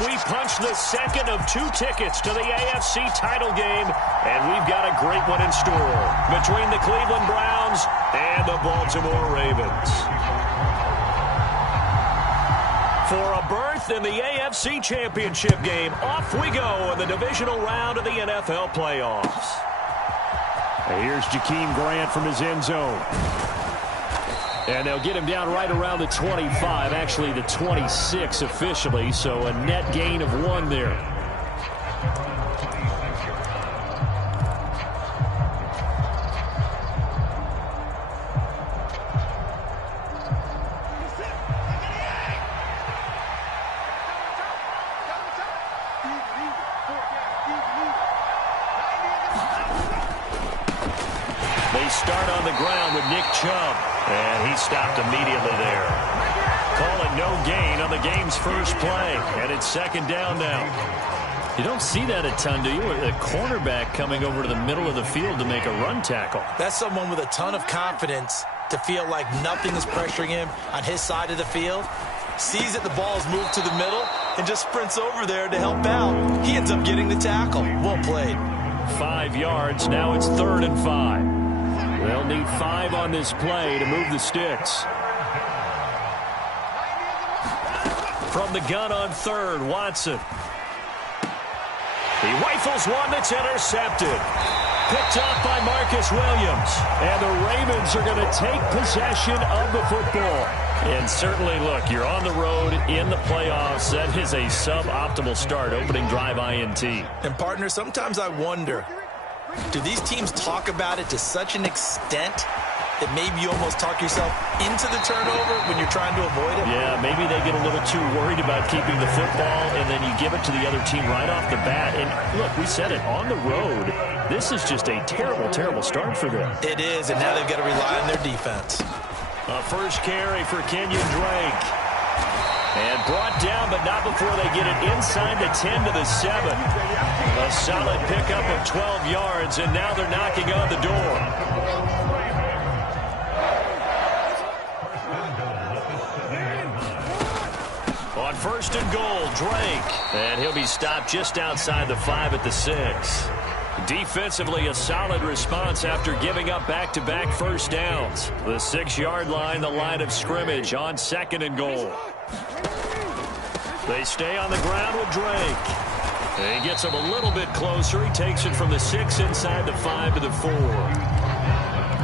we punch the second of 2 tickets to the AFC title game, and we've got a great one in store between the Cleveland Browns and the Baltimore Ravens. For a berth in the AFC Championship game, off we go in the divisional round of the NFL playoffs. And here's Jakeem Grant from his end zone. And they'll get him down right around the 25, actually the 26 officially, so a net gain of 1 there. They start on the ground with Nick Chubb. And he stopped immediately there. Call it no gain on the game's first play. And it's 2nd down now. You don't see that a ton, do you? A cornerback coming over to the middle of the field to make a run tackle. That's someone with a ton of confidence to feel like nothing is pressuring him on his side of the field. Sees that the ball is moved to the middle and just sprints over there to help out. He ends up getting the tackle. Well played. 5 yards. Now it's 3rd and 5. They'll need 5 on this play to move the sticks. From the gun on 3rd, Watson. He rifles one that's intercepted. Picked up by Marcus Williams. And the Ravens are going to take possession of the football. And certainly, look, you're on the road in the playoffs. That is a suboptimal start, opening drive INT. And, partner, sometimes I wonder, do these teams talk about it to such an extent that maybe you almost talk yourself into the turnover when you're trying to avoid it? Yeah, maybe they get a little too worried about keeping the football, and then you give it to the other team right off the bat. And, look, we said it, on the road, this is just a terrible, terrible start for them. It is, and now they've got to rely on their defense. A first carry for Kenyon Drake. And brought down, but not before they get it inside the 10 to the 7. A solid pickup of 12 yards, and now they're knocking on the door. On 1st and goal, Drake. And he'll be stopped just outside the 5 at the 6. Defensively, a solid response after giving up back-to-back first downs. The 6-yard line, the line of scrimmage on 2nd and goal. They stay on the ground with Drake. He gets him a little bit closer. He takes it from the 6 inside the 5 to the 4.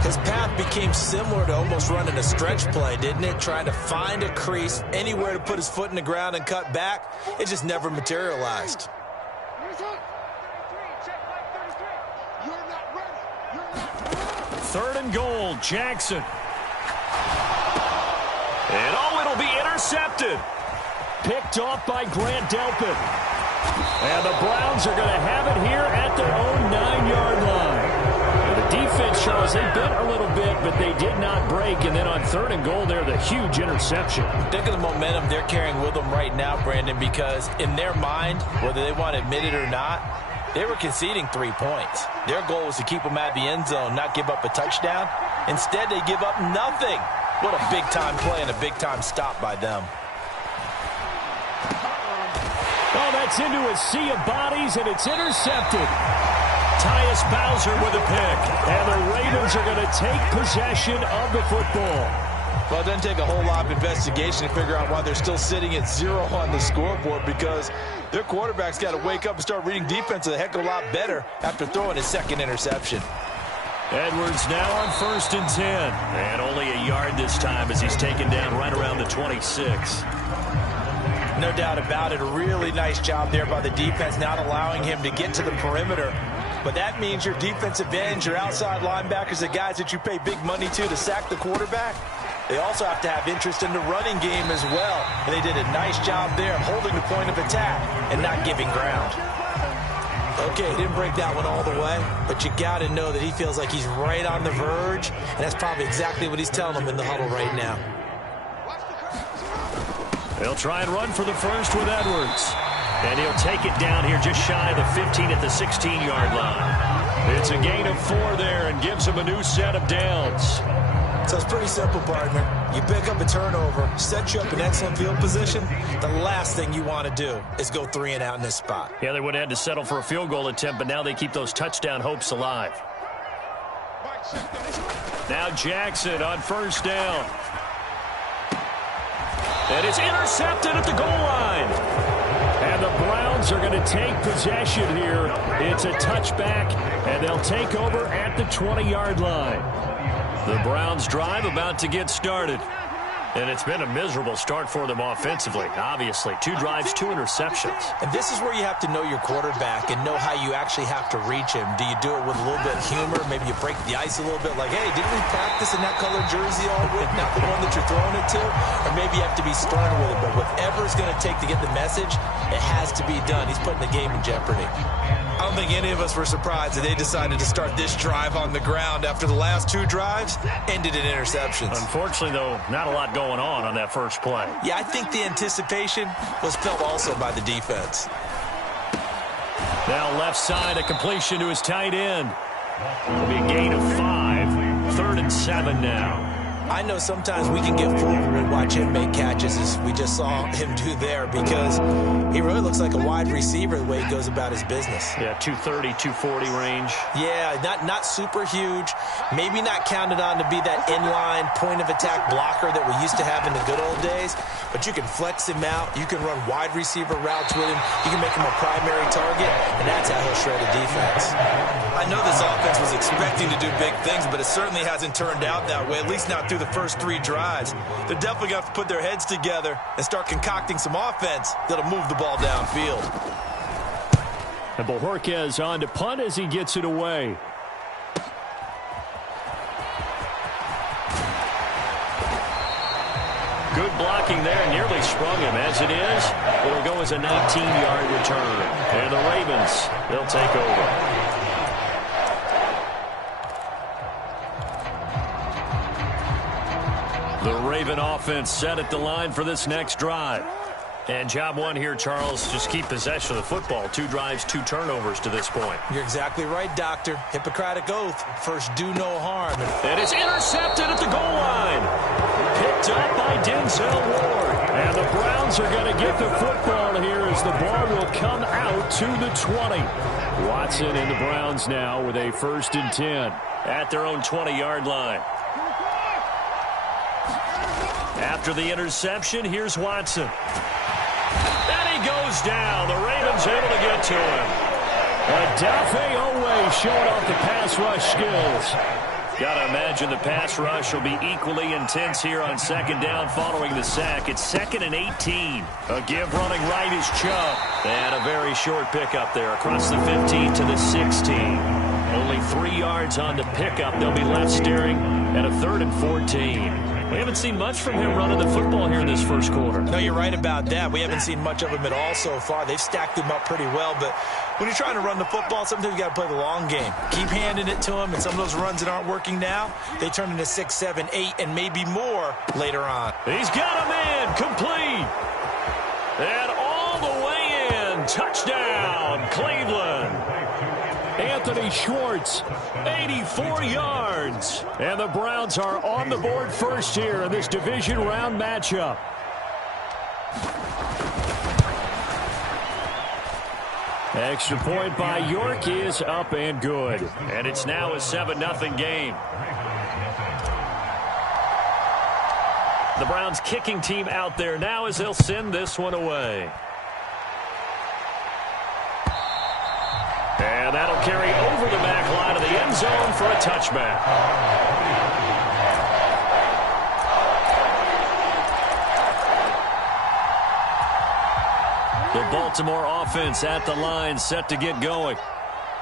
His path became similar to almost running a stretch play, didn't it? Trying to find a crease, anywhere to put his foot in the ground and cut back. It just never materialized. 3rd and goal, Jackson. And it'll be intercepted. Picked off by Grant Delpit. And the Browns are going to have it here at their own 9-yard line. And the defense shows they bit a little bit, but they did not break. And then on 3rd and goal there, the huge interception. Think of the momentum they're carrying with them right now, Brandon, because in their mind, whether they want to admit it or not, they were conceding 3 points. Their goal was to keep them at the end zone, not give up a touchdown. Instead, they give up nothing. What a big-time play and a big-time stop by them. Oh, that's into a sea of bodies, and it's intercepted. Tyus Bowser with a pick, and the Ravens are going to take possession of the football. Well, it doesn't take a whole lot of investigation to figure out why they're still sitting at 0 on the scoreboard, because their quarterback's got to wake up and start reading defense a heck of a lot better after throwing his 2nd interception. Edwards now on 1st and 10. And only a yard this time as he's taken down right around the 26. No doubt about it. A really nice job there by the defense, not allowing him to get to the perimeter. But that means your defensive ends, your outside linebackers, the guys that you pay big money to sack the quarterback, they also have to have interest in the running game as well. And they did a nice job there of holding the point of attack and not giving ground. Okay, he didn't break that one all the way, but you got to know that he feels like he's right on the verge, and that's probably exactly what he's telling them in the huddle right now. They'll try and run for the first with Edwards. And he'll take it down here just shy of the 15 at the 16-yard line. It's a gain of 4 there and gives him a new set of downs. So it's pretty simple, partner. You pick up a turnover, set you up in excellent field position. The last thing you want to do is go 3 and out in this spot. Yeah, they would have had to settle for a field goal attempt, but now they keep those touchdown hopes alive. Now Jackson on first down. And it's intercepted at the goal line. And the Browns are going to take possession here. It's a touchback, and they'll take over at the 20-yard line. The Browns drive about to get started. And it's been a miserable start for them offensively, obviously. 2 drives, 2 interceptions. And this is where you have to know your quarterback and know how you actually have to reach him. Do you do it with a little bit of humor? Maybe you break the ice a little bit like, hey, didn't we practice in that colored jersey all week, not the one that you're throwing it to? Or maybe you have to be stern with it. But whatever it's going to take to get the message, it has to be done. He's putting the game in jeopardy. I don't think any of us were surprised that they decided to start this drive on the ground after the last 2 drives ended in interceptions. Unfortunately, though, not a lot going on that first play. Yeah, I think the anticipation was felt also by the defense. Now left side, a completion to his tight end. It'll be a gain of 5. 3rd and 7 now. I know sometimes we can get fooled when we watch him make catches, as we just saw him do there, because he really looks like a wide receiver the way he goes about his business. Yeah, 230, 240 range. Yeah, not super huge. Maybe not counted on to be that inline point-of-attack blocker that we used to have in the good old days, but you can flex him out. You can run wide receiver routes with him. You can make him a primary target, and that's how he'll shred a defense. I know this offense was expecting to do big things, but it certainly hasn't turned out that way, at least not through the first 3 drives. They're definitely going to have to put their heads together and start concocting some offense that'll move the ball downfield. And Bojorquez on to punt as he gets it away. Good blocking there, nearly sprung him. As it is, it'll go as a 19-yard return. And the Ravens, they'll take over. The Raven offense set at the line for this next drive. And job 1 here, Charles, just keep possession of the football. 2 drives, 2 turnovers to this point. You're exactly right, Doctor. Hippocratic oath. First, do no harm. And it's intercepted at the goal line. Picked up by Denzel Ward. And the Browns are going to get the football here as the ball will come out to the 20. Watson and the Browns now with a 1st and 10. At their own 20-yard line. After the interception, here's Watson. And he goes down. The Ravens able to get to him. Odafe Owe showing off the pass rush skills. Got to imagine the pass rush will be equally intense here on 2nd down following the sack. It's 2nd and 18. A give running right is Chubb. And a very short pickup there across the 15 to the 16. Only 3 yards on the pickup. They'll be left steering at a 3rd and 14. We haven't seen much from him running the football here in this first quarter. No, you're right about that. We haven't seen much of him at all so far. They've stacked him up pretty well, but when you're trying to run the football, sometimes you got to play the long game. Keep handing it to him, and some of those runs that aren't working now, they turn into 6, 7, 8, and maybe more later on. He's got a man complete. And all the way in. Touchdown, Cleveland. Anthony Schwartz, 84 yards. And the Browns are on the board first here in this division round matchup. Extra point by York is up and good. And it's now a 7-0 game. The Browns kicking team out there now as they'll send this one away. And that'll carry over the back line of the end zone for a touchback. The Baltimore offense at the line, set to get going.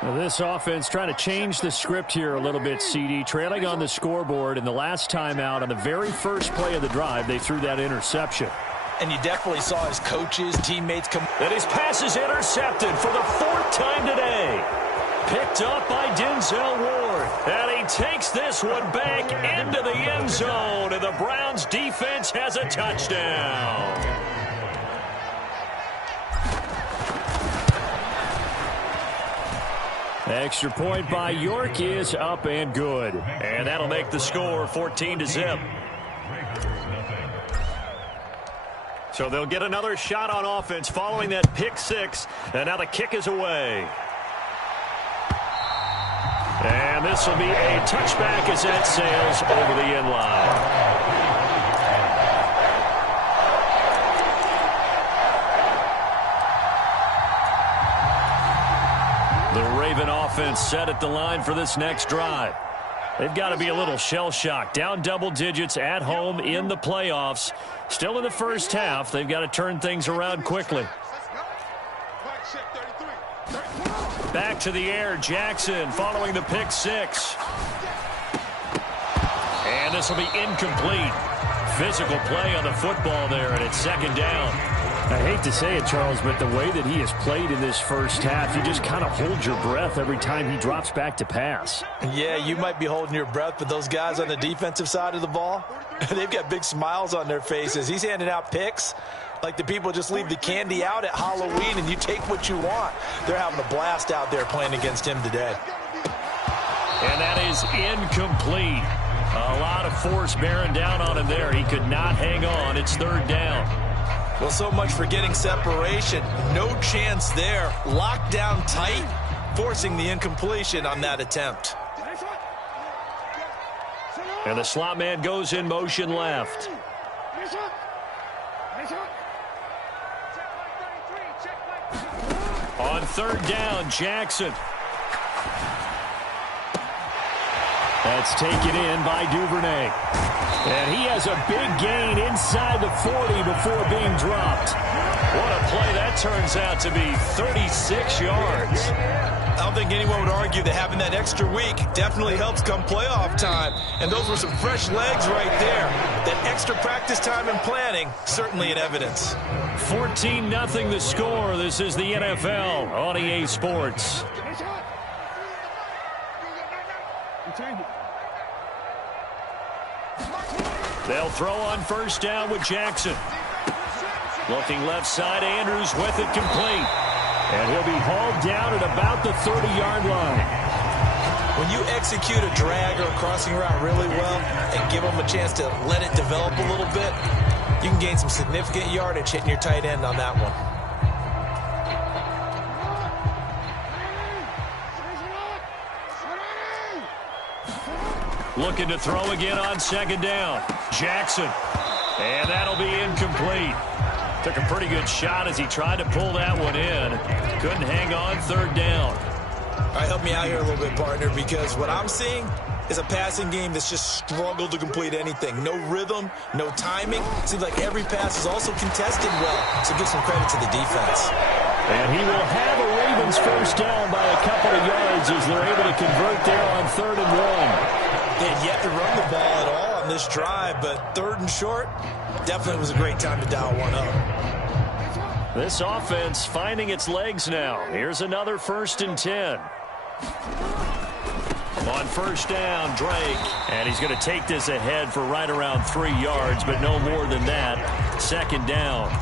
Well, this offense trying to change the script here a little bit, CD. Trailing on the scoreboard, and the last time out on the very first play of the drive, they threw that interception. And you definitely saw his coaches, teammates come. And his pass is intercepted for the 4th time today. Picked up by Denzel Ward. And he takes this one back into the end zone. And the Browns defense has a touchdown. Extra point by York is up and good. And that'll make the score 14-0. So they'll get another shot on offense following that pick six. And now the kick is away. And this will be a touchback as that sails over the end line. The Raven offense set at the line for this next drive. They've got to be a little shell-shocked. Down double digits at home in the playoffs. Still in the first half. They've got to turn things around quickly. Back to the air. Jackson following the pick six. And this will be incomplete. Physical play on the football there, and it's second down. I hate to say it, Charles, but the way that he has played in this first half, you just kind of hold your breath every time he drops back to pass. Yeah, you might be holding your breath, but those guys on the defensive side of the ball, they've got big smiles on their faces. He's handing out picks like the people just leave the candy out at Halloween and you take what you want. They're having a blast out there playing against him today. And that is incomplete. A lot of force bearing down on him there. He could not hang on. It's third down. Well, so much for getting separation. No chance there. Locked down tight, forcing the incompletion on that attempt. And the slot man goes in motion left. On third down, Jackson. That's taken in by Duvernay. And he has a big gain inside the 40 before being dropped. What a play that turns out to be, 36 yards. I don't think anyone would argue that having that extra week definitely helps come playoff time. And those were some fresh legs right there. That extra practice time and planning, certainly in evidence. 14-0 the score. This is the NFL on EA Sports. They'll throw on first down with Jackson. Looking left side, Andrews with it complete. And he'll be hauled down at about the 30-yard line. When you execute a drag or a crossing route really well and give them a chance to let it develop a little bit, you can gain some significant yardage hitting your tight end on that one. Looking to throw again on second down. Jackson. And that'll be incomplete. Took a pretty good shot as he tried to pull that one in. Couldn't hang on third down. All right, help me out here a little bit, partner, because what I'm seeing is a passing game that's just struggled to complete anything. No rhythm, no timing. Seems like every pass is also contested well, so give some credit to the defense. And he will have a Ravens first down by a couple of yards as they're able to convert there on 3rd and 1. They had yet to run the ball at all on this drive, but 3rd and short definitely was a great time to dial one up. This offense finding its legs now. Here's another 1st and 10. On first down, Drake. And he's going to take this ahead for right around 3 yards, but no more than that. 2nd down.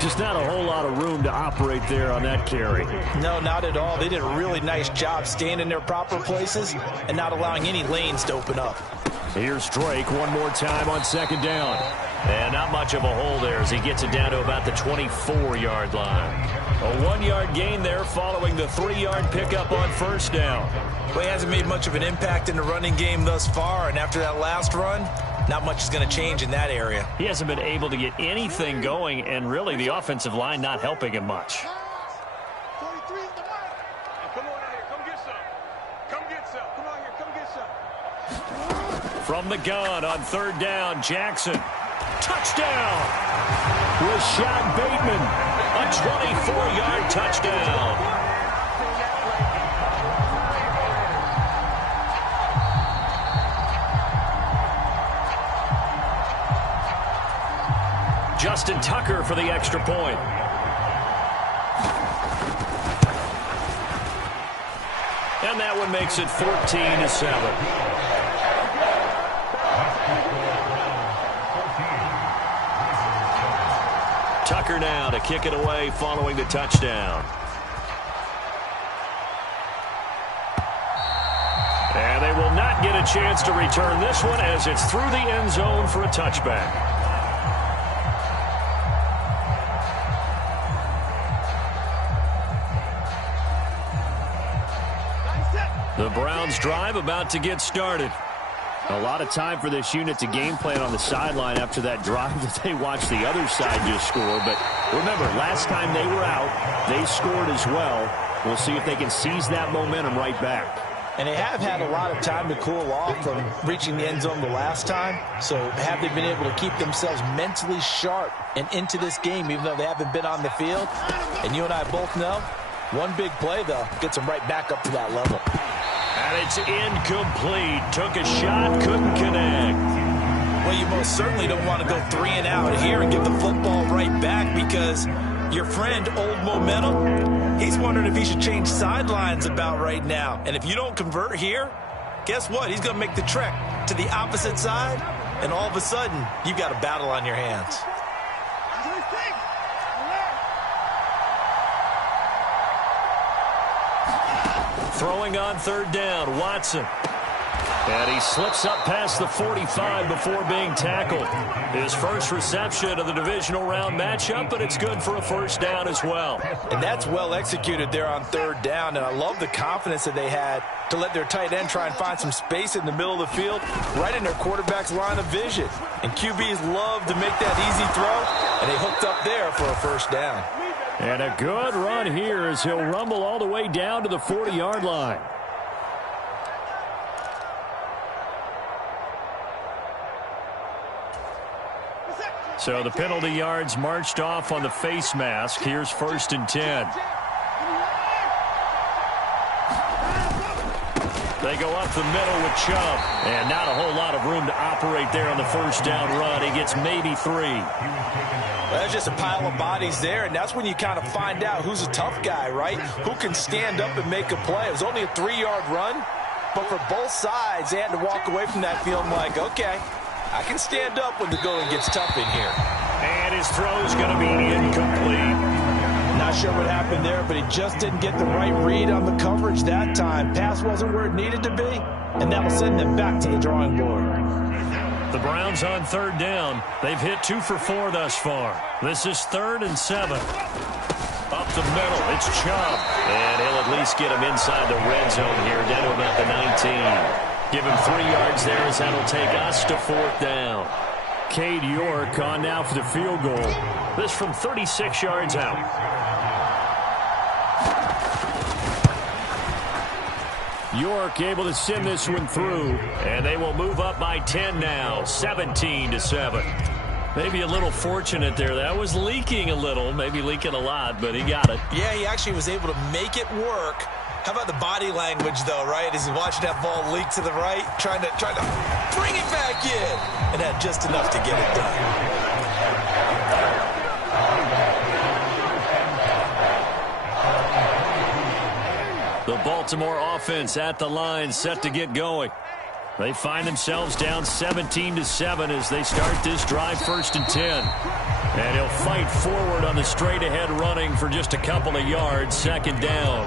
Just not a whole lot of room to operate there on that carry. No, not at all. They did a really nice job staying in their proper places and not allowing any lanes to open up. Here's Drake one more time on 2nd down. And not much of a hole there as he gets it down to about the 24-yard line. A 1-yard gain there following the 3-yard pickup on first down. Well, he hasn't made much of an impact in the running game thus far, and after that last run, not much is going to change in that area. He hasn't been able to get anything going, and really the offensive line not helping him much. From the gun on 3rd down, Jackson. Touchdown! Rashad Bateman, a 24-yard touchdown. Justin Tucker for the extra point. And that one makes it 14-7. Tucker now to kick it away following the touchdown. And they will not get a chance to return this one as it's through the end zone for a touchback. The Browns drive about to get started. A lot of time for this unit to game plan on the sideline after that drive that they watched the other side just score. But remember, last time they were out, they scored as well. We'll see if they can seize that momentum right back. And they have had a lot of time to cool off from reaching the end zone the last time. So have they been able to keep themselves mentally sharp and into this game even though they haven't been on the field? And you and I both know, one big play, though, gets them right back up to that level. And it's incomplete. Took a shot, couldn't connect. Well, you most certainly don't want to go 3 and out here and give the football right back because your friend, Old Momentum, he's wondering if he should change sidelines about right now. And if you don't convert here, guess what? He's going to make the trek to the opposite side, and all of a sudden, you've got a battle on your hands. Throwing on 3rd down, Watson. And he slips up past the 45 before being tackled. His first reception of the divisional round matchup, but it's good for a 1st down as well. And that's well executed there on 3rd down, and I love the confidence that they had to let their tight end try and find some space in the middle of the field, right in their quarterback's line of vision. And QBs love to make that easy throw, and they hooked up there for a 1st down. And a good run here as he'll rumble all the way down to the 40-yard line. So the penalty yards marched off on the face mask. Here's 1st and 10. They go up the middle with Chubb. And not a whole lot of room to operate there on the 1st down run. He gets maybe 3. Well, there's just a pile of bodies there, and that's when you kind of find out who's a tough guy, right? Who can stand up and make a play. It was only a 3-yard run, but for both sides, they had to walk away from that feeling like, okay, I can stand up when the going gets tough in here. And his throw's going to be incomplete. Not sure what happened there, but he just didn't get the right read on the coverage that time. Pass wasn't where it needed to be, and that'll send them back to the drawing board. The Browns on 3rd down. They've hit 2 for 4 thus far. This is 3rd and 7. Up the middle, it's Chubb. And he'll at least get him inside the red zone here, down to about the 19. Give him 3 yards there as that'll take us to 4th down. Cade York on now for the field goal. This from 36 yards out. York able to send this one through, and they will move up by 10 now, 17-7. Maybe a little fortunate there. That was leaking a little, maybe leaking a lot, but he got it. Yeah, he actually was able to make it work. How about the body language, though, right? As he's watching that ball leak to the right, trying to bring it back in, and had just enough to get it done. The Baltimore offense at the line, set to get going. They find themselves down 17-7 as they start this drive, 1st and 10. And he'll fight forward on the straight-ahead running for just a couple of yards, 2nd down.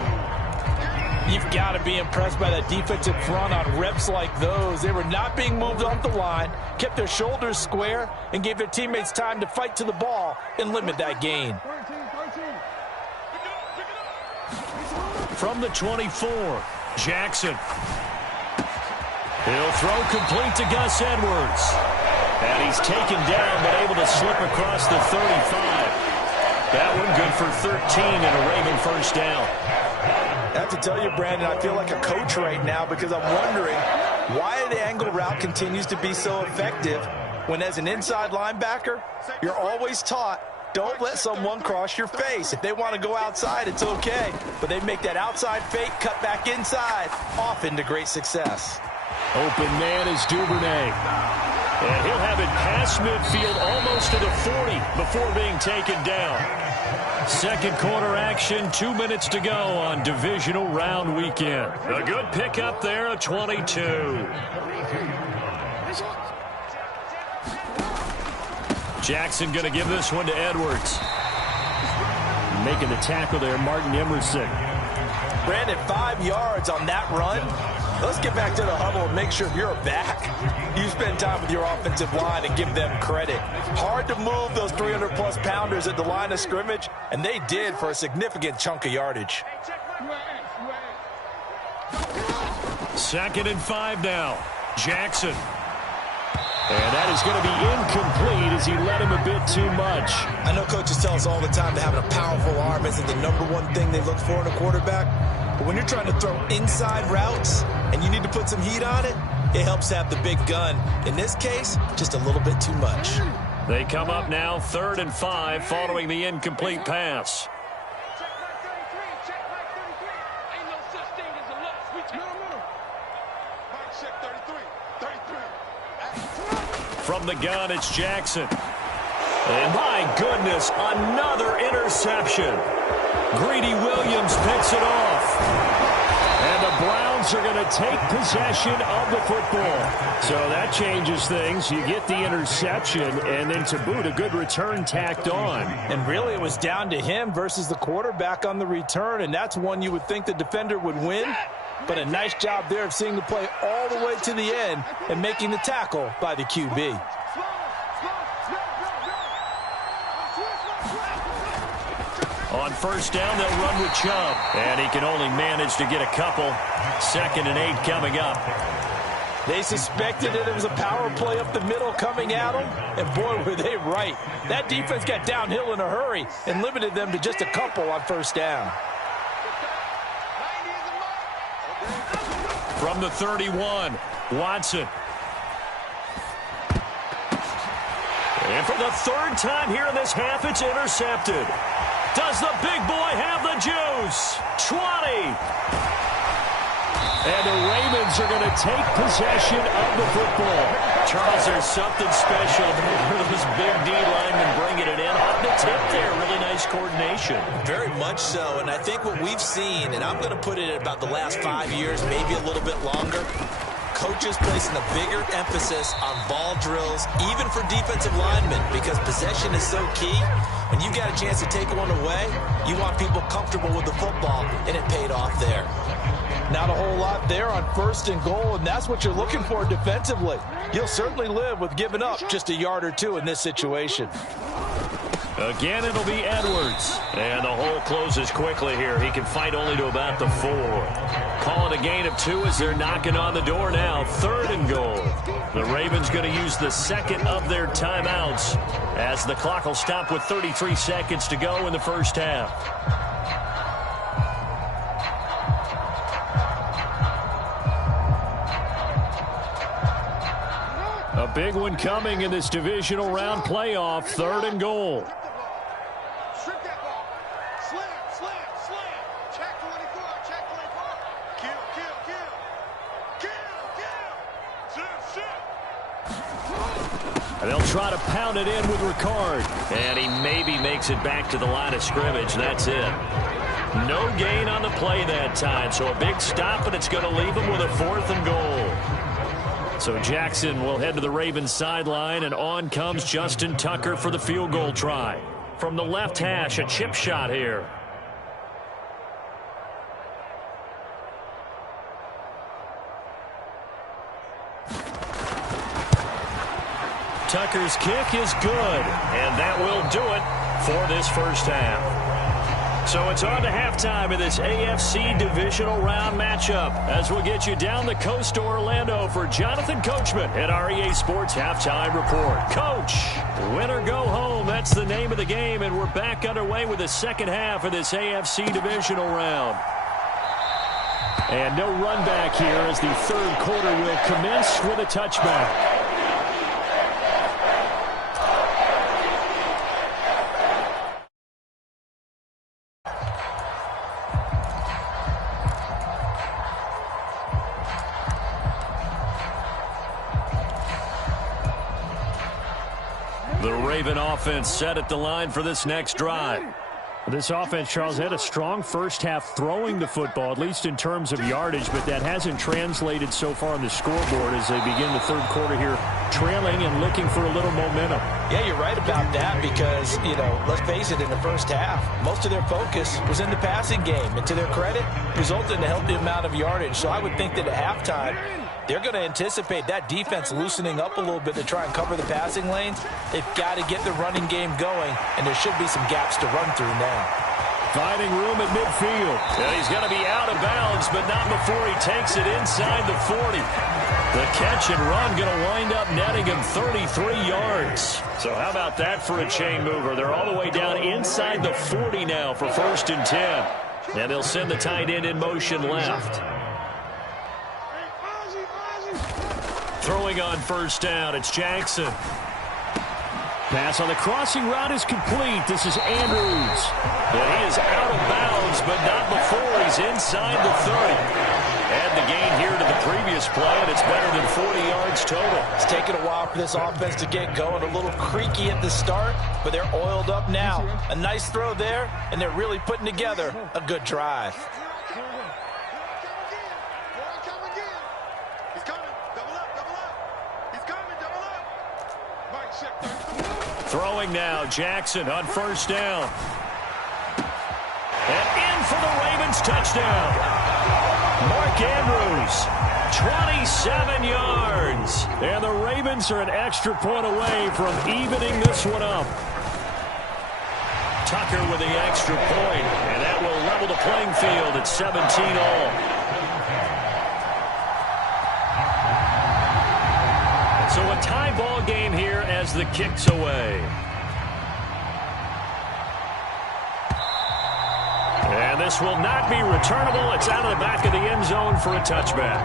You've got to be impressed by that defensive front on reps like those. They were not being moved off the line, kept their shoulders square, and gave their teammates time to fight to the ball and limit that gain. From the 24, Jackson. He'll throw complete to Gus Edwards. And he's taken down, but able to slip across the 35. That one good for 13 and a Raven 1st down. I have to tell you, Brandon, I feel like a coach right now because I'm wondering why the angle route continues to be so effective when as an inside linebacker, you're always taught, don't let someone cross your face. If they want to go outside, it's okay. But they make that outside fake, cut back inside, often to great success. Open man is Duvernay. And he'll have it past midfield almost to the 40 before being taken down. 2nd quarter action, 2 minutes to go on divisional round weekend. A good pickup there, a 22. Jackson going to give this one to Edwards. Making the tackle there, Martin Emerson. Brandon, 5 yards on that run. Let's get back to the huddle and make sure you're back. You spend time with your offensive line and give them credit. Hard to move those 300-plus pounders at the line of scrimmage, and they did for a significant chunk of yardage. 2nd and 5 now. Jackson. And that is going to be incomplete as he led him a bit too much. I know coaches tell us all the time that having a powerful arm isn't the #1 thing they look for in a quarterback. But when you're trying to throw inside routes and you need to put some heat on it, it helps have the big gun. In this case, just a little bit too much. They come up now 3rd and 5 following the incomplete pass. From the gun, it's Jackson. And my goodness, another interception. Greedy Williams picks it off. And the Browns are going to take possession of the football. So that changes things. You get the interception, and then to boot, a good return tacked on. And really, it was down to him versus the quarterback on the return, and that's one you would think the defender would win. But a nice job there of seeing the play all the way to the end and making the tackle by the QB. On 1st down, they'll run with Chubb. And he can only manage to get a couple. 2nd and 8 coming up. They suspected that it was a power play up the middle coming at them, and boy, were they right. That defense got downhill in a hurry and limited them to just a couple on 1st down. From the 31, Watson. And for the 3rd time here in this half, it's intercepted. Does the big boy have the juice? 20. And the Ravens are going to take possession of the football. Charles, there's something special about those big D linemen bringing it in. Off the tip there, really nice coordination. Very much so, and I think what we've seen, and I'm going to put it at about the last 5 years, maybe a little bit longer, coaches placing a bigger emphasis on ball drills, even for defensive linemen, because possession is so key. When you've got a chance to take one away, you want people comfortable with the football, and it paid off there. Not a whole lot there on 1st and goal, and that's what you're looking for defensively. You'll certainly live with giving up just a yard or two in this situation. Again, it'll be Edwards. And the hole closes quickly here. He can fight only to about the 4. Call it a gain of 2 as they're knocking on the door now. 3rd and goal. The Ravens going to use the 2nd of their timeouts as the clock will stop with 33 seconds to go in the 1st half. A big one coming in this divisional round playoff. 3rd and goal. And they'll try to pound it in with Ricard. And he maybe makes it back to the line of scrimmage. That's it. No gain on the play that time. So a big stop, and it's going to leave him with a 4th and goal. So Jackson will head to the Ravens sideline, and on comes Justin Tucker for the field goal try. From the left hash, a chip shot here. Tucker's kick is good, and that will do it for this 1st half. So it's on to halftime of this AFC divisional round matchup as we'll get you down the coast to Orlando for Jonathan Coachman at our EA Sports Halftime Report. Coach, win or go home, that's the name of the game, and we're back underway with the 2nd half of this AFC divisional round. And no run back here as the 3rd quarter will commence with a touchback. The Raven offense set at the line for this next drive. This offense, Charles, had a strong 1st half throwing the football, at least in terms of yardage, but that hasn't translated so far on the scoreboard as they begin the 3rd quarter here trailing and looking for a little momentum. Yeah, you're right about that because, let's face it, in the first half, most of their focus was in the passing game. And to their credit, resulted in a healthy amount of yardage. So I would think that at halftime, they're going to anticipate that defense loosening up a little bit to try and cover the passing lanes. They've got to get the running game going, and there should be some gaps to run through now. Finding room at midfield. Yeah, he's going to be out of bounds, but not before he takes it inside the 40. The catch and run going to wind up netting him 33 yards. So how about that for a chain mover? They're all the way down inside the 40 now for 1st and 10. And they'll send the tight end in motion left. Throwing on 1st down, it's Jackson. Pass on the crossing route is complete. This is Andrews. Yeah, he is out of bounds, but not before he's inside the 30. Add the gain here to the previous play, and it's better than 40 yards total. It's taken a while for this offense to get going. A little creaky at the start, but they're oiled up now. A nice throw there, and they're really putting together a good drive. Throwing now, Jackson on 1st down. And in for the Ravens touchdown. Mark Andrews, 27 yards. And the Ravens are an extra point away from evening this one up. Tucker with the extra point, and that will level the playing field at 17 all. So a tie ball game here as the kick's away. And this will not be returnable. It's out of the back of the end zone for a touchback.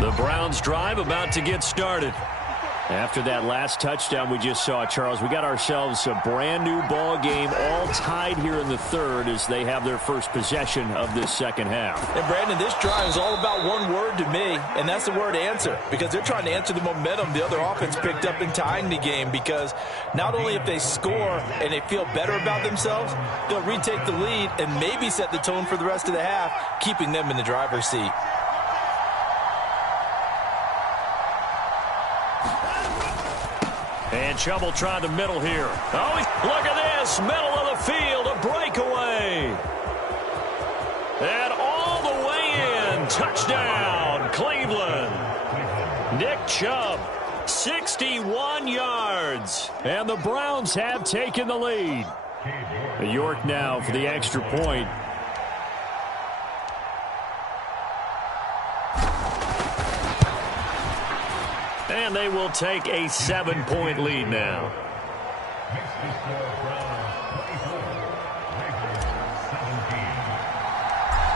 The Browns drive about to get started. After that last touchdown we just saw, Charles, we got ourselves a brand new ball game, all tied here in the 3rd as they have their first possession of this 2nd half. And Brandon, this drive is all about one word to me, and that's the word answer, because they're trying to answer the momentum the other offense picked up in tying the game, because not only if they score and they feel better about themselves, they'll retake the lead and maybe set the tone for the rest of the half, keeping them in the driver's seat. And Chubb trying to middle here. Oh, look at this. Middle of the field. A breakaway. And all the way in. Touchdown, Cleveland. Nick Chubb, 61 yards. And the Browns have taken the lead. York now for the extra point. And they will take a 7-point lead now.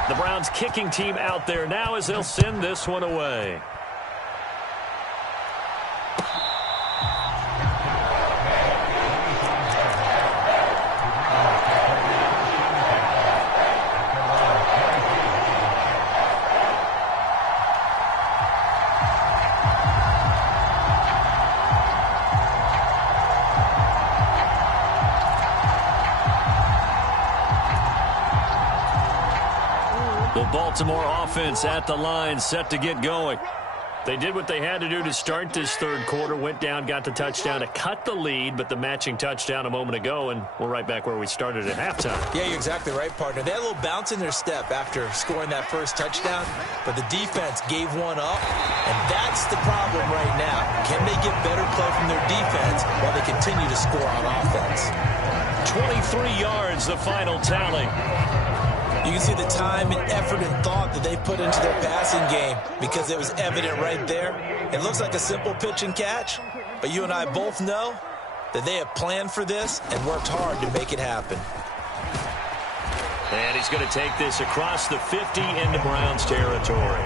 The Browns kicking team out there now as they'll send this one away. Baltimore offense at the line, set to get going. They did what they had to do to start this 3rd quarter, went down, got the touchdown to cut the lead, but the matching touchdown a moment ago, and we're right back where we started at halftime. Yeah, you're exactly right, partner. They had a little bounce in their step after scoring that first touchdown, but the defense gave one up, and that's the problem right now. Can they get better play from their defense while they continue to score on offense? 23 yards, the final tally. You can see the time and effort and thought that they put into their passing game because it was evident right there. It looks like a simple pitch and catch, but you and I both know that they have planned for this and worked hard to make it happen. And he's going to take this across the 50 into Browns territory.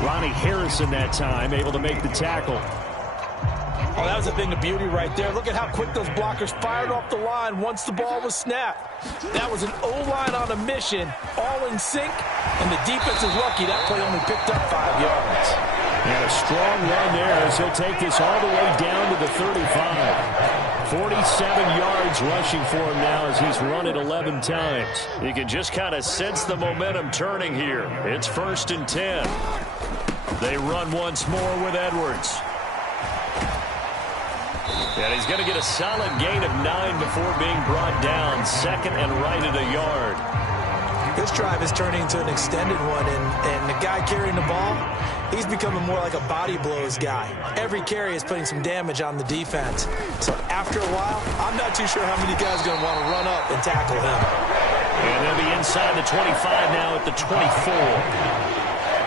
Ronnie Harrison that time able to make the tackle. Oh, that was a thing of beauty right there. Look at how quick those blockers fired off the line once the ball was snapped. That was an O-line on a mission, all in sync, and the defense is lucky that play only picked up 5 yards. And a strong run there as he'll take this all the way down to the 35. 47 yards rushing for him now as he's run it 11 times. You can just kind of sense the momentum turning here. It's 1st and 10. They run once more with Edwards. And he's going to get a solid gain of 9 before being brought down. Second and right at a yard. This drive is turning into an extended one, and the guy carrying the ball, he's becoming more like a body blows guy. Every carry is putting some damage on the defense. So after a while, I'm not too sure how many guys are going to want to run up and tackle him. And they'll be inside the 25 now at the 24.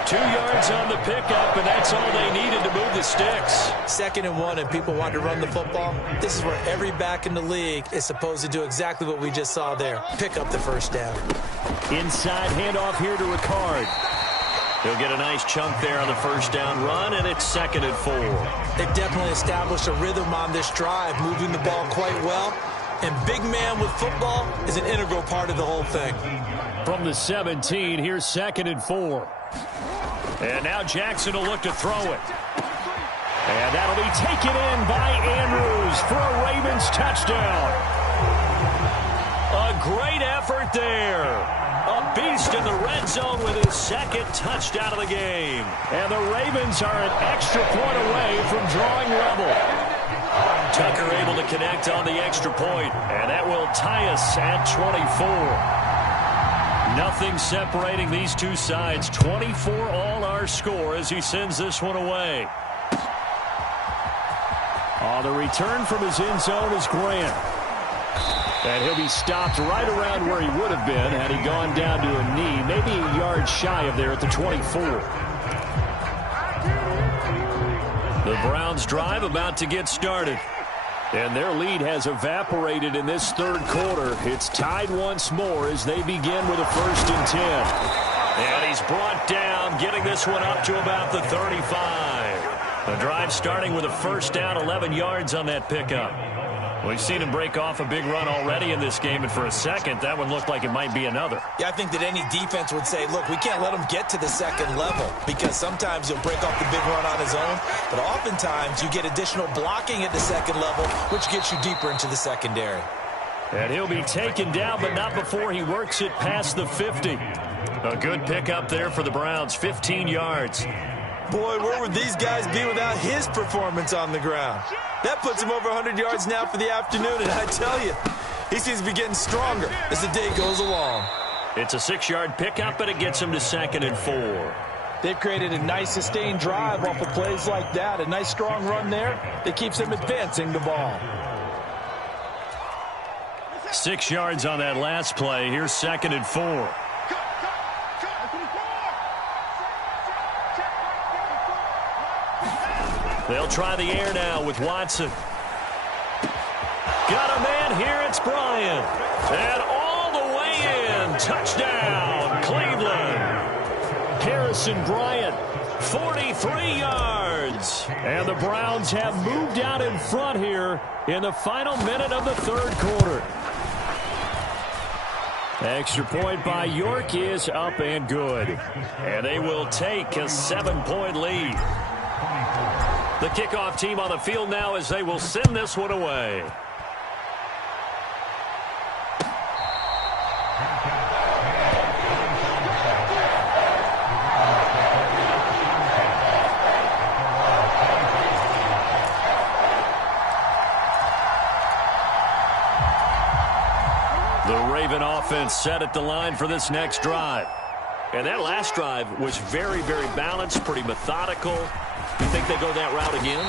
2 yards on the pickup, and that's all they needed to move the sticks. 2nd and 1, and people want to run the football. This is where every back in the league is supposed to do exactly what we just saw there. Pick up the first down. Inside handoff here to Ricard. He'll get a nice chunk there on the first down run, and it's 2nd and 4. They've definitely established a rhythm on this drive, moving the ball quite well. And big man with football is an integral part of the whole thing. From the 17, here's 2nd and 4. And now Jackson will look to throw it. And that'll be taken in by Andrews for a Ravens touchdown. A great effort there. A beast in the red zone with his 2nd touchdown of the game. And the Ravens are an extra point away from drawing level. Tucker able to connect on the extra point, and that will tie us at 24. Nothing separating these two sides. 24 all our score as he sends this one away. The return from his end zone is Grant. And he'll be stopped right around where he would have been had he gone down to a knee, maybe a yard shy of there at the 24. The Browns drive about to get started. And their lead has evaporated in this 3rd quarter. It's tied once more as they begin with a 1st and 10. And he's brought down, getting this one up to about the 35. The drive starting with a 1st down, 11 yards on that pickup. We've seen him break off a big run already in this game, and for a second, that one looked like it might be another. Yeah, I think that any defense would say, look, we can't let him get to the 2nd level, because sometimes he'll break off the big run on his own, but oftentimes you get additional blocking at the 2nd level, which gets you deeper into the secondary. And he'll be taken down, but not before he works it past the 50. A good pickup there for the Browns, 15 yards. Boy, where would these guys be without his performance on the ground? That puts him over 100 yards now for the afternoon, and I tell you, he seems to be getting stronger as the day goes along. It's a 6-yard pickup, and it gets him to 2nd and 4. They've created a nice sustained drive off of plays like that, a nice strong run there that keeps them advancing the ball. 6 yards on that last play. Here's 2nd and 4. They'll try the air now with Watson. Got a man here, it's Bryant. And all the way in. Touchdown, Cleveland. Harrison Bryant, 43 yards. And the Browns have moved out in front here in the final minute of the 3rd quarter. Extra point by York is up and good. And they will take a 7-point lead. The kickoff team on the field now as they will send this one away. The Raven offense set at the line for this next drive. And that last drive was very, very balanced, pretty methodical. You think they go that route again?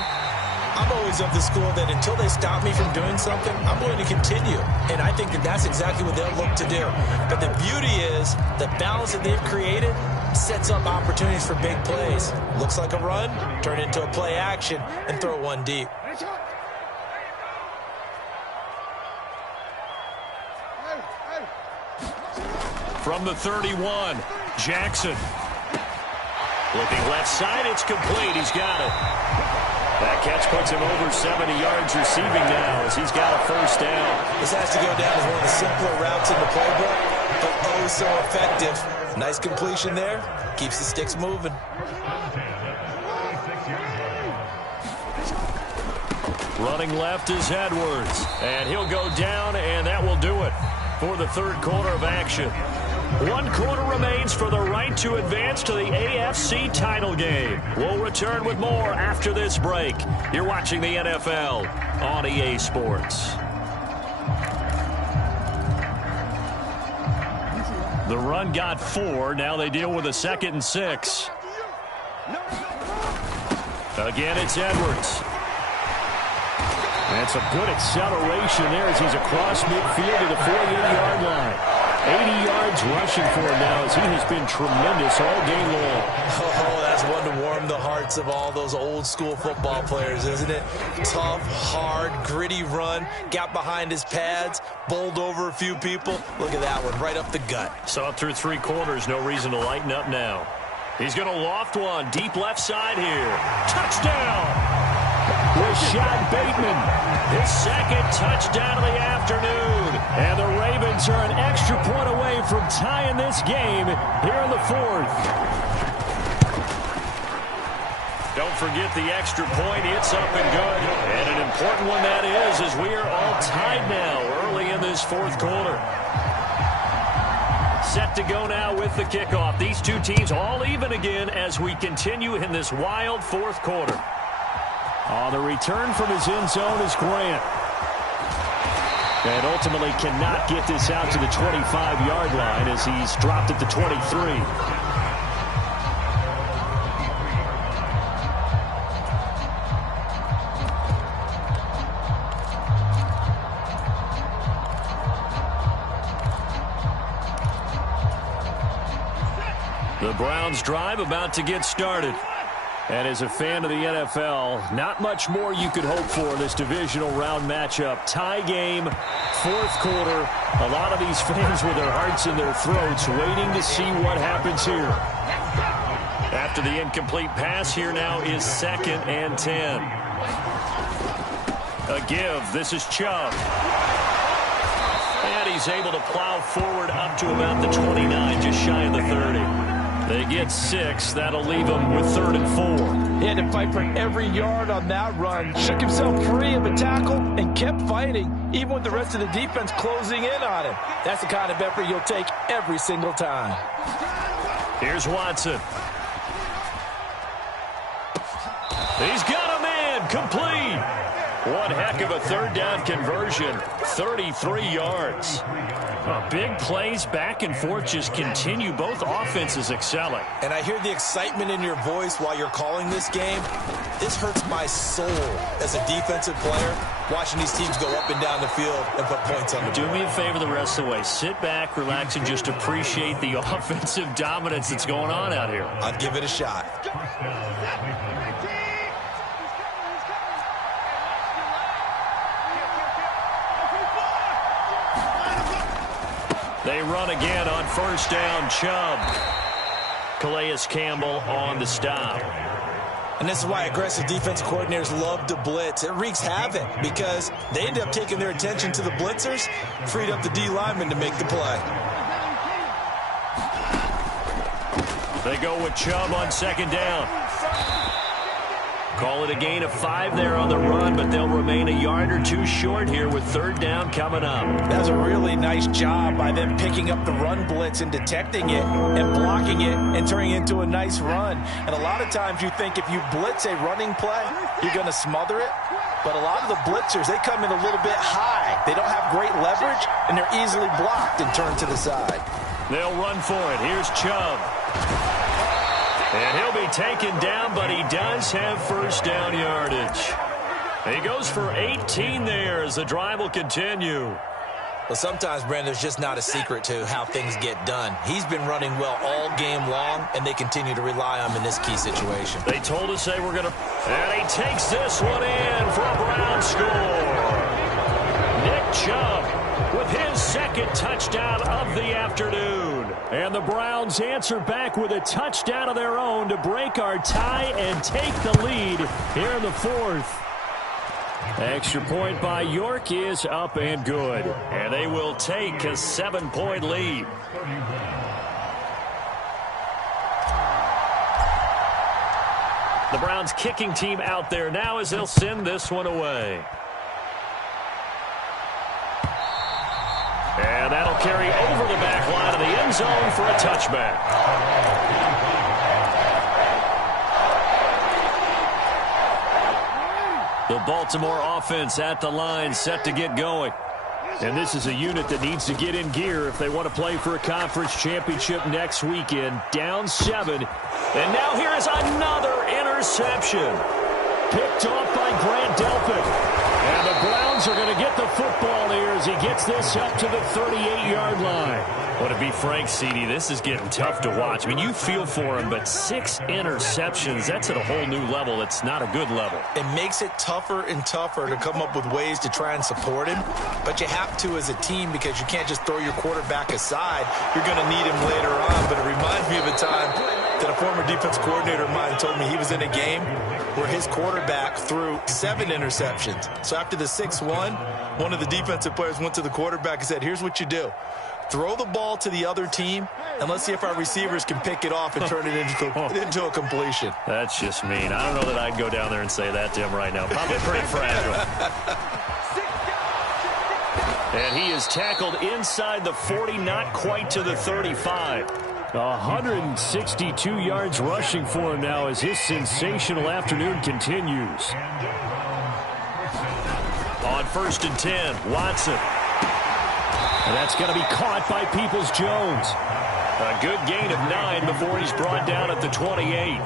I'm always of the school that until they stop me from doing something, I'm going to continue. And I think that that's exactly what they'll look to do. But the beauty is the balance that they've created sets up opportunities for big plays. Looks like a run, turn it into a play action, and throw one deep. From the 31, Jackson. Looking left side, it's complete. He's got it. That catch puts him over 70 yards receiving now as he's got a 1st down. This has to go down as one of the simpler routes in the playbook, but oh so effective. Nice completion there. Keeps the sticks moving. Running left is Edwards. And he'll go down, and that will do it for the 3rd quarter of action. 1 quarter remains for the right to advance to the AFC title game. We'll return with more after this break. You're watching the NFL on EA Sports. The run got 4. Now they deal with a 2nd and 6. Again, it's Edwards. That's a good acceleration there as he's across midfield to the 48-yard line. 80 yards rushing for him now as he has been tremendous all game long. Oh, that's one to warm the hearts of all those old-school football players, isn't it? Tough, hard, gritty run, got behind his pads, bowled over a few people. Look at that one, right up the gut. Saw it through 3 quarters, no reason to lighten up now. He's going to loft one, deep left side here. Touchdown! Rashad Bateman, his 2nd touchdown of the afternoon. And the Ravens are an extra point away from tying this game here in the 4th. Don't forget the extra point. It's up and good. And an important one that is, as we are all tied now early in this 4th quarter. Set to go now with the kickoff. These two teams all even again as we continue in this wild 4th quarter. On the return from his end zone is Grant. And ultimately cannot get this out to the 25-yard line as he's dropped at the 23. The Browns drive about to get started. And as a fan of the NFL, not much more you could hope for in this divisional round matchup. Tie game, 4th quarter. A lot of these fans with their hearts in their throats waiting to see what happens here. After the incomplete pass, here now is 2nd and 10. A give. This is Chubb. And he's able to plow forward up to about the 29, just shy of the 30. They get 6. That'll leave them with 3rd and 4. He had to fight for every yard on that run. Shook himself free of a tackle and kept fighting, even with the rest of the defense closing in on him. That's the kind of effort you'll take every single time. Here's Watson. He's got a man. Complete. One heck of a 3rd down conversion. 33 yards. Big plays back and forth just continue. Both offenses excelling. And I hear the excitement in your voice while you're calling this game. This hurts my soul as a defensive player, watching these teams go up and down the field and put points on the board. Do me a favor the rest of the way. Sit back, relax, and just appreciate the offensive dominance that's going on out here. I'll give it a shot. They run again on 1st down. Chubb. Calais Campbell on the stop. And this is why aggressive defensive coordinators love to blitz. It wreaks havoc because they end up taking their attention to the blitzers, freed up the D lineman to make the play. They go with Chubb on 2nd down. Call it a gain of 5 there on the run, but they'll remain a yard or 2 short here with 3rd down coming up. That's a really nice job by them picking up the run blitz and detecting it and blocking it and turning it into a nice run. And a lot of times you think if you blitz a running play, you're going to smother it. But a lot of the blitzers, they come in a little bit high. They don't have great leverage, and they're easily blocked and turned to the side. They'll run for it. Here's Chubb. And he'll be taken down, but he does have 1st down yardage. He goes for 18 there as the drive will continue. Well, sometimes, Brandon, there's just not a secret to how things get done. He's been running well all game long, and they continue to rely on him in this key situation. They told us they were going to... And he takes this one in for a Brown score. Nick Chubb with his 2nd touchdown of the afternoon. And the Browns answer back with a touchdown of their own to break our tie and take the lead here in the 4th. Extra point by York is up and good. And they will take a 7-point lead. The Browns kicking team out there now as they'll send this one away. And that'll carry over the back line of the end end zone for a touchback. The Baltimore offense at the line, set to get going. And this is a unit that needs to get in gear if they want to play for a conference championship next weekend. Down 7. And now here is another interception. Picked off by Grant Delpit. And the Browns are going to get the football here as he gets this up to the 38-yard line. Well, to be frank, CD, this is getting tough to watch. I mean, you feel for him, but 6 interceptions, that's at a whole new level. It's not a good level. It makes it tougher and tougher to come up with ways to try and support him. But you have to as a team because you can't just throw your quarterback aside. You're going to need him later on. But it reminds me of a time that a former defense coordinator of mine told me he was in a game where his quarterback threw 7 interceptions. So after the 6th one of the defensive players went to the quarterback and said, here's what you do. Throw the ball to the other team, and let's see if our receivers can pick it off and turn it into a completion. That's just mean. I don't know that I'd go down there and say that to him right now. Probably pretty fragile. And he is tackled inside the 40, not quite to the 35. 162 yards rushing for him now as his sensational afternoon continues. On 1st and 10, Watson. And that's going to be caught by Peoples-Jones. A good gain of 9 before he's brought down at the 28.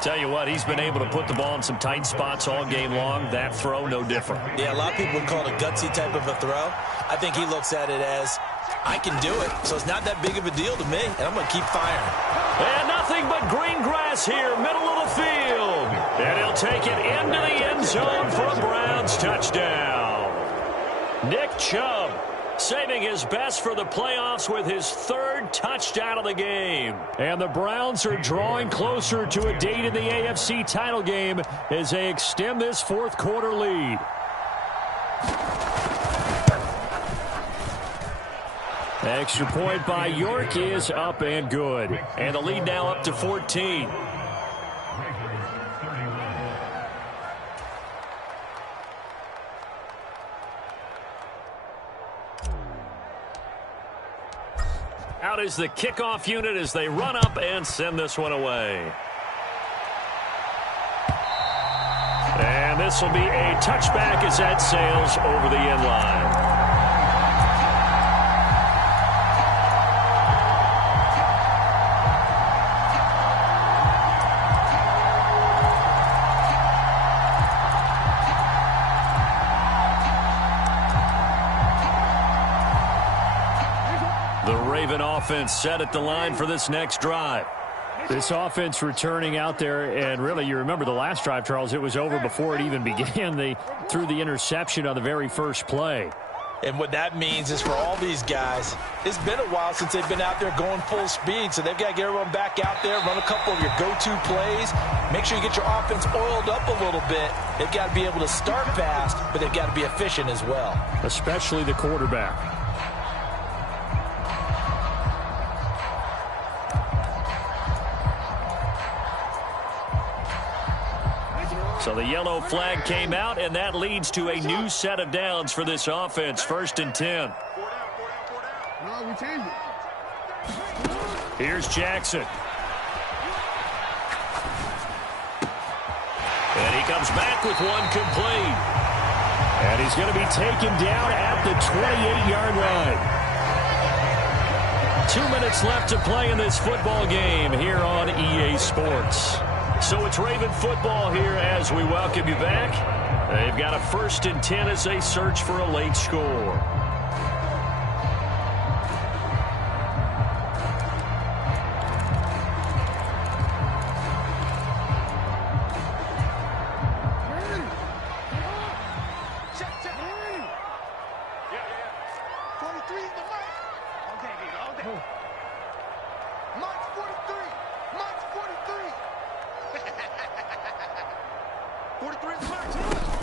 Tell you what, he's been able to put the ball in some tight spots all game long. That throw, no different. Yeah, a lot of people would call it a gutsy type of a throw. I think he looks at it as, I can do it, so it's not that big of a deal to me, and I'm going to keep firing. And nothing but green grass here, middle of the field. And he'll take it into the end zone for a Browns touchdown. Nick Chubb saving his best for the playoffs with his 3rd touchdown of the game. And the Browns are drawing closer to a date in the AFC title game as they extend this 4th quarter lead. Extra point by York is up and good. And the lead now up to 14. Out is the kickoff unit as they run up and send this one away. And this will be a touchback as that sails over the end line. Offense set at the line for this next drive. This offense returning out there, and really, you remember the last drive, Charles, it was over before it even began. They threw the interception on the very first play. And what that means is for all these guys, it's been a while since they've been out there going full speed, so they've got to get everyone back out there, run a couple of your go-to plays, make sure you get your offense oiled up a little bit. They've got to be able to start fast, but they've got to be efficient as well. Especially the quarterback. So the yellow flag came out, and that leads to a new set of downs for this offense. 1st and 10. Here's Jackson. And he comes back with one complete. And he's going to be taken down at the 28-yard line. 2 minutes left to play in this football game here on EA Sports. So it's Raven football here as we welcome you back. They've got a 1st and 10 as they search for a late score.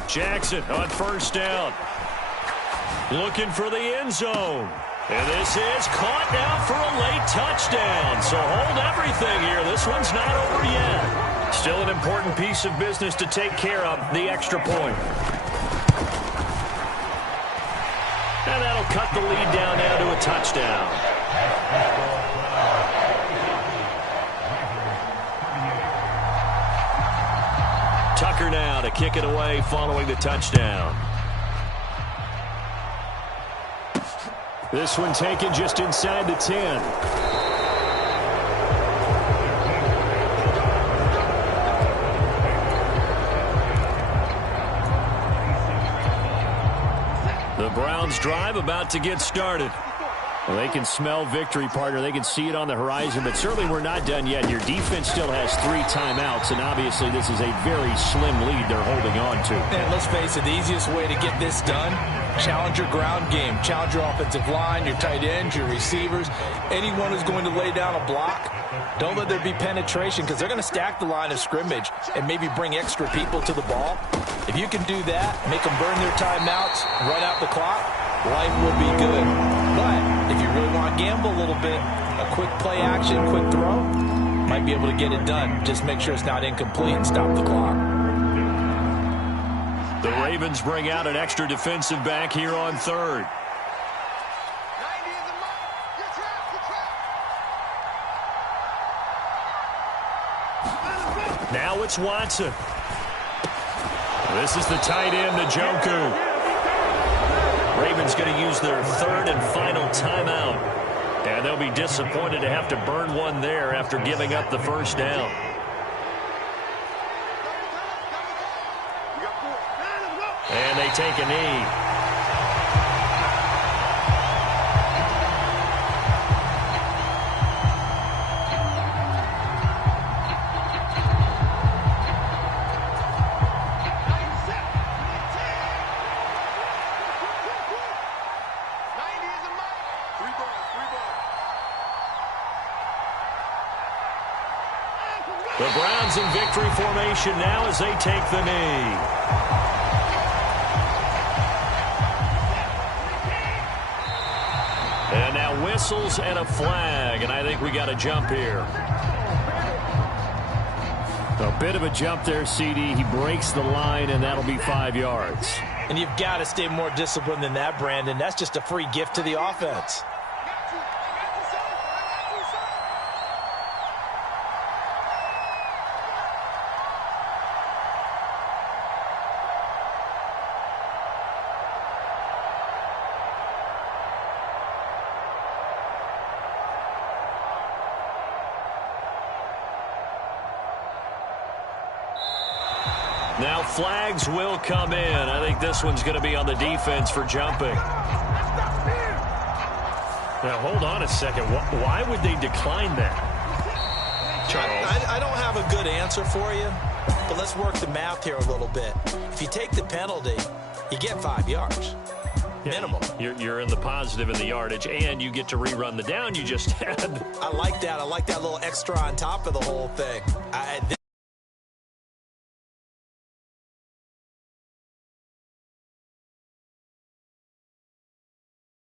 Jackson on 1st down. Looking for the end zone. And this is caught now for a late touchdown. So hold everything here. This one's not over yet. Still an important piece of business to take care of, the extra point. And that'll cut the lead down now to a touchdown. Tucker now to kick it away following the touchdown. This one taken just inside the 10. The Browns drive about to get started. Well, they can smell victory, partner. They can see it on the horizon, but certainly we're not done yet. Your defense still has 3 timeouts, and obviously this is a very slim lead they're holding on to. And let's face it, the easiest way to get this done, challenge your ground game. Challenge your offensive line, your tight ends, your receivers, anyone who's going to lay down a block. Don't let there be penetration because they're going to stack the line of scrimmage and maybe bring extra people to the ball. If you can do that, make them burn their timeouts, run out the clock, life will be good. But if you really want to gamble a little bit, a quick play action, quick throw, might be able to get it done. Just make sure it's not incomplete and stop the clock. The Ravens bring out an extra defensive back here on third. Now it's Watson. This is the tight end, Njoku. Ravens going to use their third and final timeout. And they'll be disappointed to have to burn one there after giving up the first down. And they take a knee. The Browns in victory formation now as they take the knee. And now whistles and a flag, and I think we got a jump here. A bit of a jump there, CD. He breaks the line, and that'll be 5 yards. And you've got to stay more disciplined than that, Brandon. That's just a free gift to the offense. Now flags will come in. I think this one's going to be on the defense for jumping. Now, hold on a second. Why would they decline that? Charles? I don't have a good answer for you, but let's work the math here a little bit. If you take the penalty, you get 5 yards. Minimum. You're in the positive in the yardage, and you get to rerun the down you just had. I like that. I like that little extra on top of the whole thing.